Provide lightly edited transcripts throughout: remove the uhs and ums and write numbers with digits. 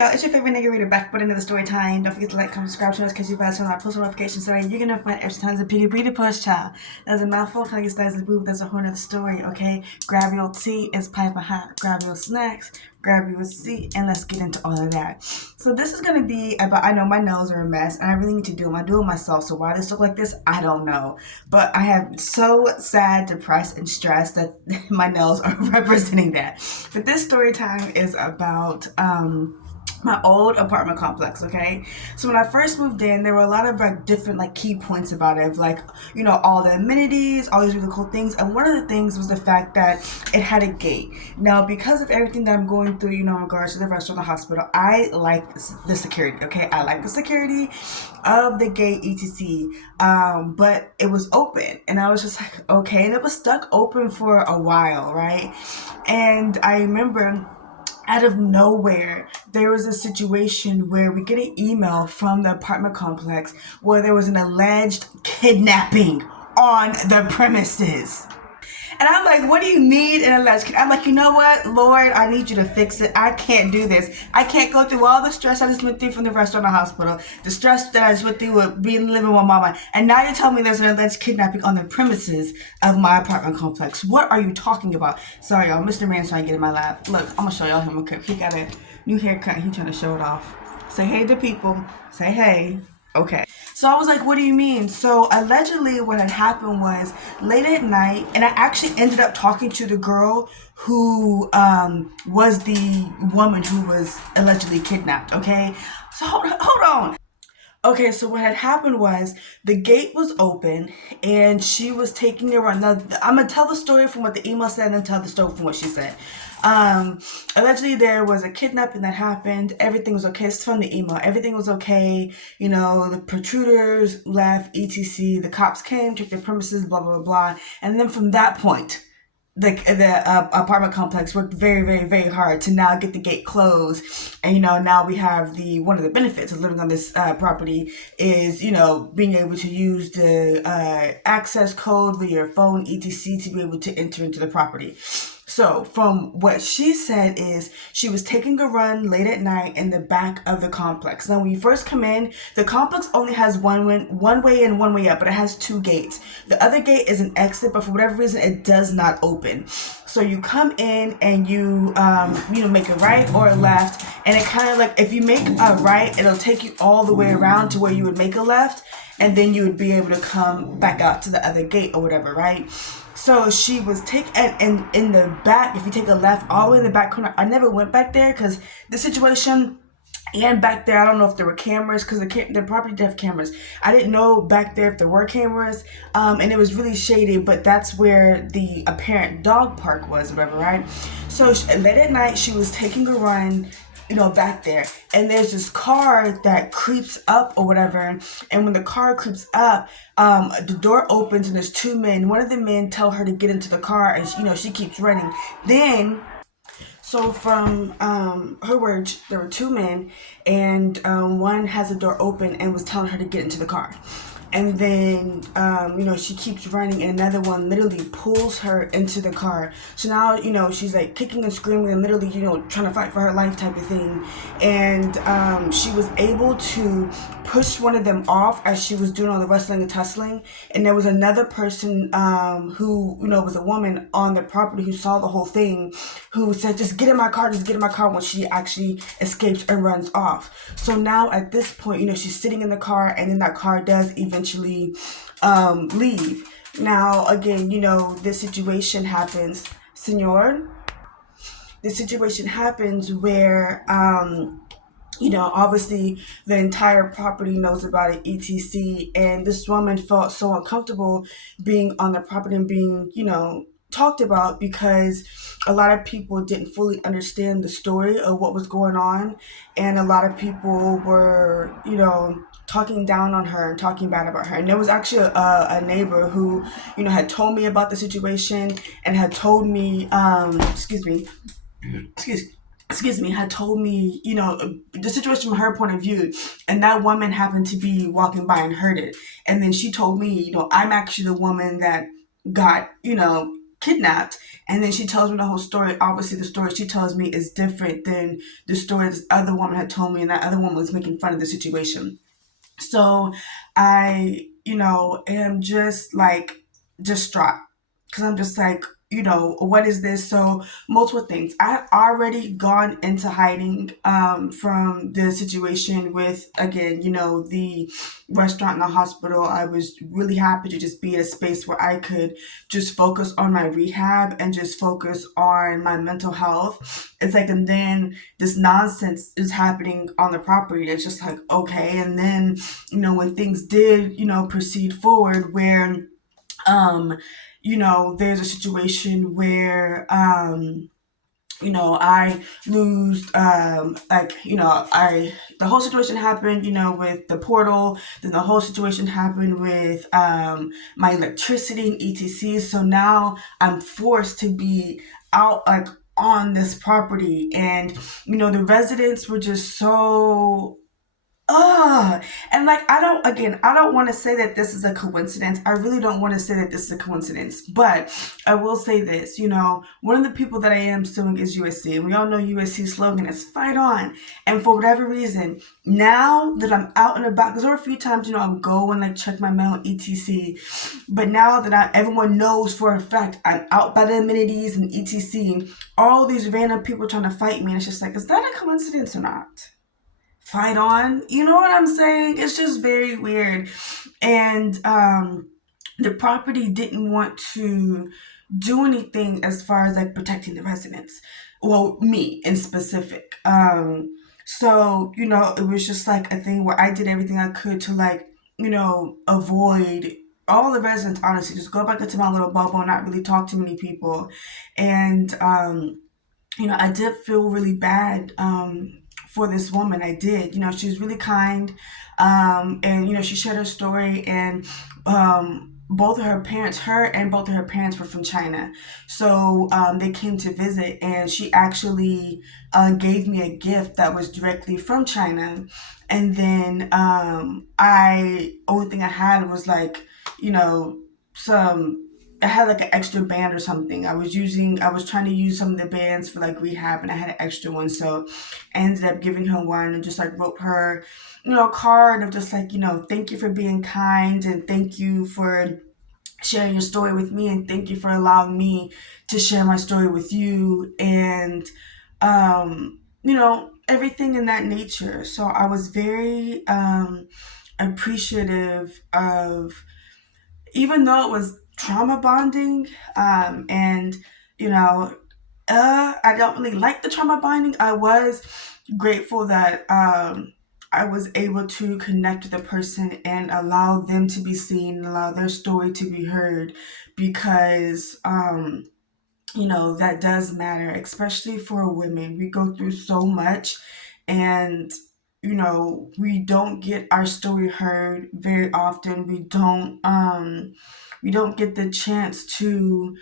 It's your favorite nigga reader back with another story time. Don't forget to like, comment, subscribe to us because you guys turn on our post notifications so you're gonna find extra tons of piggy breeder push child. That's a mouthful, kind of get started as a boob, that's a whole nother story, okay? Grab your tea, it's piping hot. Grab your snacks, grab your seat, and let's get into all of that. So this is gonna be about, I know my nails are a mess and I really need to do them. I do it myself, so why this look like this, I don't know. But I am so sad, depressed, and stressed that my nails are representing that. But this story time is about, my old apartment complex. Okay, so when I first moved in, there were a lot of like different like key points about it, like, you know, all the amenities, all these really cool things. And one of the things was the fact that it had a gate. Now, because of everything that I'm going through, you know, in regards to the restaurant, the hospital, I like the security. Okay, I like the security of the gate, etc. But it was open and I was just like, okay, and it was stuck open for a while, right? And I remember out of nowhere, there was a situation where we get an email from the apartment complex where there was an alleged kidnapping on the premises. And I'm like, what do you need an alleged? I'm like, you know what, Lord, I need you to fix it. I can't do this. I can't go through all the stress I just went through from the restaurant to the hospital, the stress that I just went through with being living with mama, and now you're telling me there's an alleged kidnapping on the premises of my apartment complex. What are you talking about? Sorry, y'all, Mr. Man's trying to get in my lap. Look, I'm gonna show y'all him real quick. He got a new haircut. He trying to show it off. Say hey to people. Say hey. Okay. So I was like, what do you mean? So allegedly what had happened was late at night, and I actually ended up talking to the girl who was the woman who was allegedly kidnapped, okay? So hold on. Okay, so what had happened was the gate was open and she was taking a run. Now, I'm gonna tell the story from what the email said and then tell the story from what she said. Allegedly there was a kidnapping that happened. Everything was okay. It's from the email. Everything was okay. You know, the protruders left, etc. The cops came, took their premises, blah, blah, blah, blah. And then from that point, the apartment complex worked very, very, very hard to now get the gate closed. And, you know, now we have one of the benefits of living on this property is, you know, being able to use the access code via your phone, etc., to be able to enter into the property. So from what she said is she was taking a run late at night in the back of the complex. Now when you first come in, the complex only has one way in, one way out, but it has two gates. The other gate is an exit, but for whatever reason it does not open. So you come in and you make a right or a left, and it kind of like, if you make a right, it'll take you all the way around to where you would make a left, and then you would be able to come back out to the other gate or whatever, right? So she was and in the back, if you take a left all the way in the back corner, I never went back there because the situation, and back there, I don't know if there were cameras because the property did have cameras. I didn't know back there if there were cameras, and it was really shady, but that's where the apparent dog park was, whatever, right? So late at night, she was taking a run, you know, back there, and there's this car that creeps up or whatever, and when the car creeps up, the door opens and there's two men. One of the men tell her to get into the car, and she keeps running. Then, so from her words, there were two men, and one has the door open and was telling her to get into the car. And then, she keeps running, and another one literally pulls her into the car. So now, she's like kicking and screaming and literally, trying to fight for her life type of thing. And she was able to push one of them off as she was doing all the wrestling and tussling. And there was another person who, was a woman on the property who saw the whole thing, who said, just get in my car, when she actually escapes and runs off. So now at this point, she's sitting in the car, and then that car does eventually leave. Now, again, this situation happens, senor. This situation happens where, obviously the entire property knows about it, etc. And this woman felt so uncomfortable being on the property and being, talked about because a lot of people didn't fully understand the story of what was going on, and a lot of people were talking down on her and talking bad about her. And there was actually a neighbor who had told me about the situation and had told me had told me, the situation from her point of view. And that woman happened to be walking by and heard it. And then she told me, I'm actually the woman that got, kidnapped. And then she tells me the whole story. Obviously, the story she tells me is different than the story this other woman had told me, and that other woman was making fun of the situation. So I, am just like distraught because I'm just like, what is this? So multiple things. I had already gone into hiding from the situation with, again, the restaurant and the hospital. I was really happy to just be a space where I could just focus on my rehab and just focus on my mental health. It's like, and then this nonsense is happening on the property. It's just like, okay. And then, when things did, proceed forward where, there's a situation where, I lose, the whole situation happened, with the portal, then the whole situation happened with, my electricity and etc. So now I'm forced to be out, like, on this property. And, the residents were just so and like I don't want to say that this is a coincidence. I really don't want to say that this is a coincidence, but I will say this, one of the people that I am suing is USC, and we all know USC's slogan is fight on. And for whatever reason, now that I'm out and about, because there were a few times, I'll go and like check my mail, etc. But now that everyone knows for a fact I'm out by the amenities and etc., all these random people trying to fight me, and it's just like, is that a coincidence or not? Fight on. You know what I'm saying? It's just very weird. And the property didn't want to do anything as far as like protecting the residents. Well, me in specific. So, it was just like a thing where I did everything I could to like, avoid all the residents, honestly, just go back into my little bubble and not really talk to many people. And I did feel really bad for this woman. I did. She was really kind. And, she shared her story. And both of her parents, her and both of her parents were from China. So they came to visit. And she actually gave me a gift that was directly from China. And then only thing I had was like, some I had like an extra band or something. I was trying to use some of the bands for like rehab, and I had an extra one. So I ended up giving her one and just like wrote her, a card of just like, thank you for being kind, and thank you for sharing your story with me, and thank you for allowing me to share my story with you, and, everything in that nature. So I was very appreciative of, even though it was trauma bonding, and I don't really like the trauma bonding. I was grateful that I was able to connect with the person and allow them to be seen, allow their story to be heard, because that does matter, especially for women. We go through so much, and we don't get our story heard very often. We don't get the chance to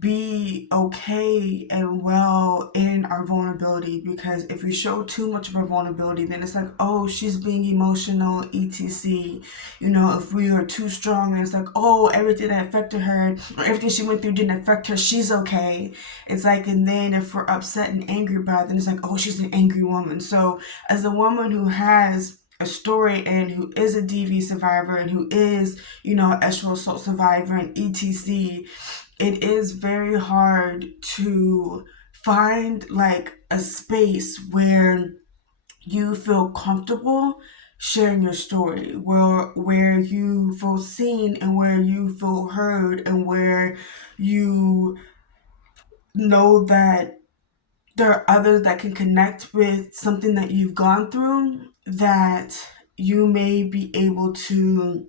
be okay and well in our vulnerability, because if we show too much of our vulnerability, then it's like, oh, she's being emotional, etc. If we are too strong, then it's like, oh, everything that affected her or everything she went through didn't affect her, she's okay. It's like, and then if we're upset and angry about it, then it's like, oh, she's an angry woman. So as a woman who has a story and who is a DV survivor and who is, an sexual assault survivor and etc., it is very hard to find like a space where you feel comfortable sharing your story, where you feel seen and where you feel heard, and where you know that there are others that can connect with something that you've gone through, that you may be able to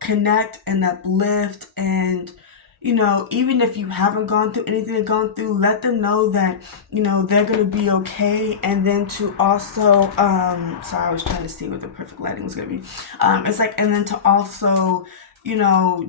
connect and uplift. And, even if you haven't gone through anything they've gone through, let them know that, they're going to be okay. And then to also, sorry, I was trying to see what the perfect lighting was going to be. It's like, and then to also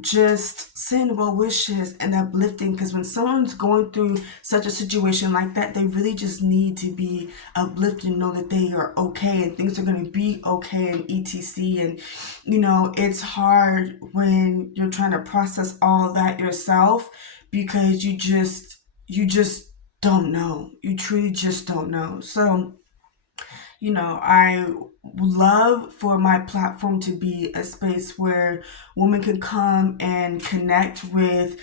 just send well wishes and uplifting, because when someone's going through such a situation like that, they really just need to be uplifted and know that they are okay and things are going to be okay and etc. And it's hard when you're trying to process all that yourself, because you just don't know. You truly just don't know. So I love for my platform to be a space where women can come and connect with,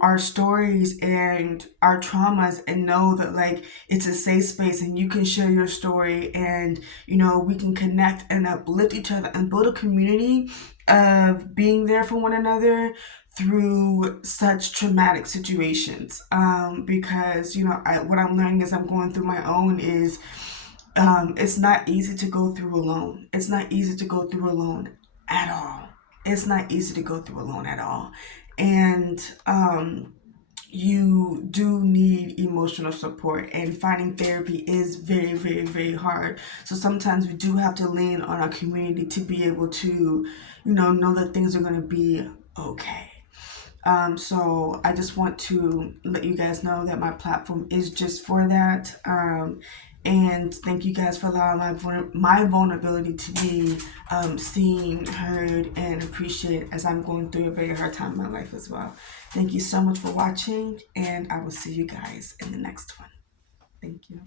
our stories and our traumas, and know that, like, it's a safe space and you can share your story, and, we can connect and uplift each other and build a community of being there for one another through such traumatic situations. Because, what I'm learning as I'm going through my own is, it's not easy to go through alone. It's not easy to go through alone at all. It's not easy to go through alone at all. And you do need emotional support, and finding therapy is very, very, very hard. So sometimes we do have to lean on our community to be able to, know that things are going to be okay. So I just want to let you guys know that my platform is just for that. And thank you guys for allowing my vulnerability to be seen, heard, and appreciated, as I'm going through a very hard time in my life as well. Thank you so much for watching, and I will see you guys in the next one. Thank you.